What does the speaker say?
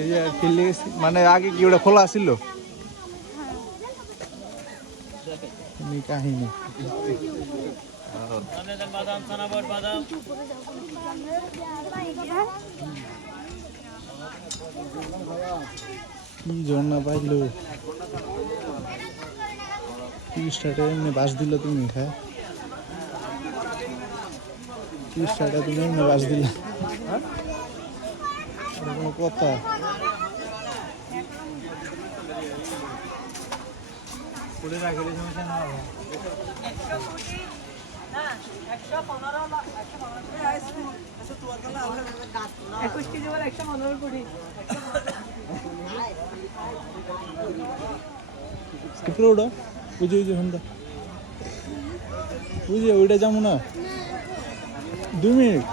এই যে মানে আগে কি ওটা খোলা ছিল কাহিনী কি ঝর্ণা পাইলো 30 টাকা এমনি বাস দিল তুমি হ্যাঁ 30 টাকা তুমি এমনি বাস দিল কোনো কথা ওটা বুঝে বুঝে হন্দা বুঝে ওইটা যেমন না 2 মিনিট